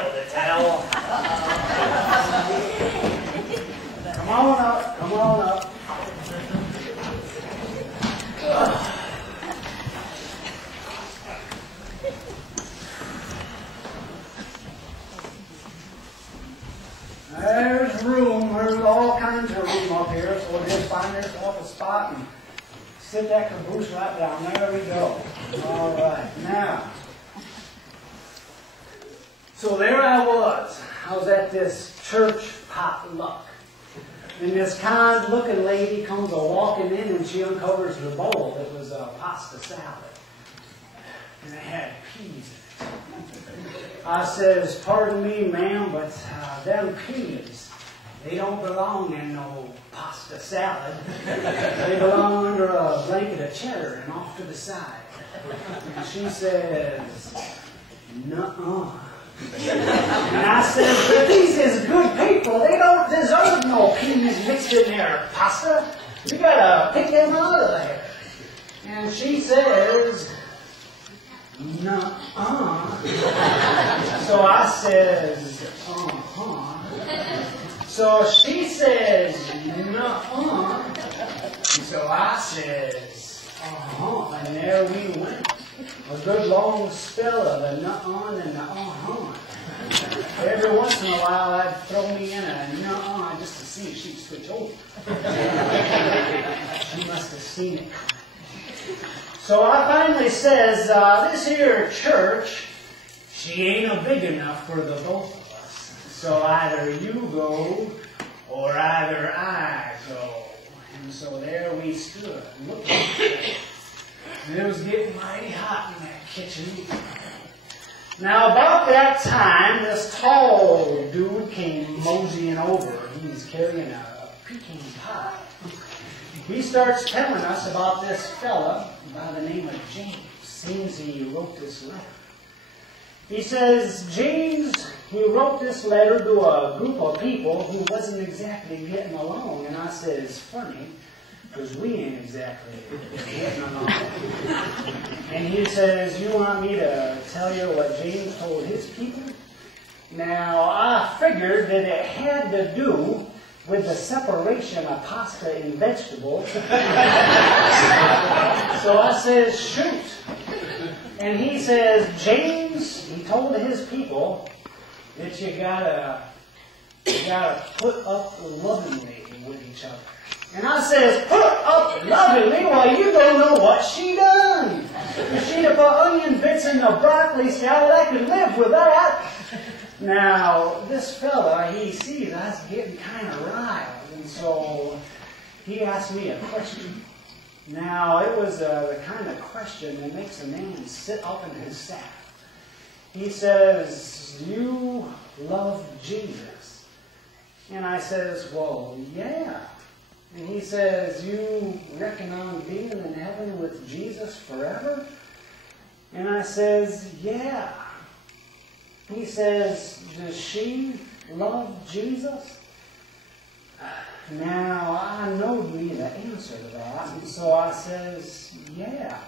tale to tell. Come on up, come on up. There's room, there's all kinds of room up here, so we'll just find yourself a spot and sit that caboose right down. There we go. All right, now. So there I was. I was at this church potluck. And this kind-looking lady comes a-walking in and she uncovers the bowl. It was a pasta salad. And it had peas in it. I says, pardon me, ma'am, but them peas, they don't belong in no pasta salad. They belong under a blanket of cheddar and off to the side. And she says, nuh-uh. And I said, but these is good people. They don't deserve no peas mixed in their pasta. You gotta pick them out of there. And she says, nuh-uh. So I says, uh-huh. So she says, nuh-uh. So I says, uh-huh. And there we went. A good long spell of a nuh-uh and a uh-huh. Every once in a while I'd throw me in a nuh-uh just to see if she'd switch over. She must have seen it. So I finally says, this here church, she ain't big enough for the both of us. So either you go or either I go. And so there we stood looking at each other. And it was getting mighty hot in that kitchen. Now, about that time, this tall dude came moseying over. He was carrying a pecan pie. He starts telling us about this fella by the name of James. Seems he wrote this letter. He says, James, he wrote this letter to a group of people who wasn't exactly getting along. And I says, funny. Because we ain't exactly getting along. And he says, you want me to tell you what James told his people? Now, I figured that it had to do with the separation of pasta and vegetables. So I says, shoot. And he says, James, he told his people that you gotta put up lovingly with each other. And I says, put up lovingly? Well, you don't know what she done. If she'd have put onion bits in the broccoli salad, I could live with that. Now, this fella, he sees us getting kind of riled. And so he asked me a question. Now, it was the kind of question that makes a man sit up in his saddle. He says, you love Jesus? And I says, well, yeah. And he says, you reckon on being in heaven with Jesus forever? And I says, yeah. He says, does she love Jesus? Now, I knowed me the answer to that. And so I says, yeah.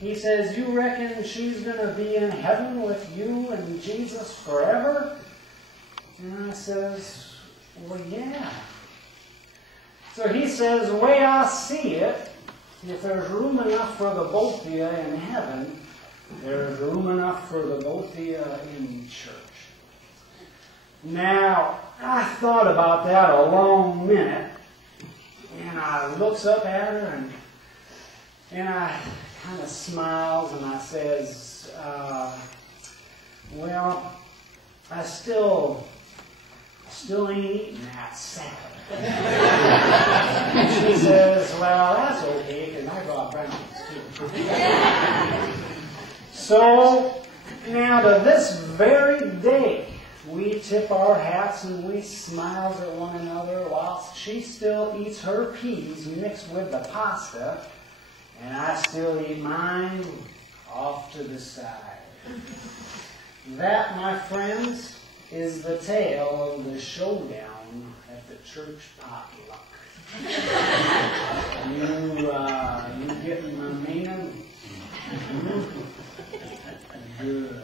He says, you reckon she's going to be in heaven with you and Jesus forever? And I says, well, yeah. So he says, the way I see it, if there's room enough for the both of you in heaven, there's room enough for the both of you in church. Now, I thought about that a long minute, and I looks up at her, and I kind of smiles, and I says, well, I still ain't eating that salad. And she says, well, that's okay, because I brought brownies too. So, now to this very day, we tip our hats and we smiles at one another whilst she still eats her peas mixed with the pasta, and I still eat mine off to the side. That, my friends, is the tale of the showdown at the church potluck. You getting my meaning? Good.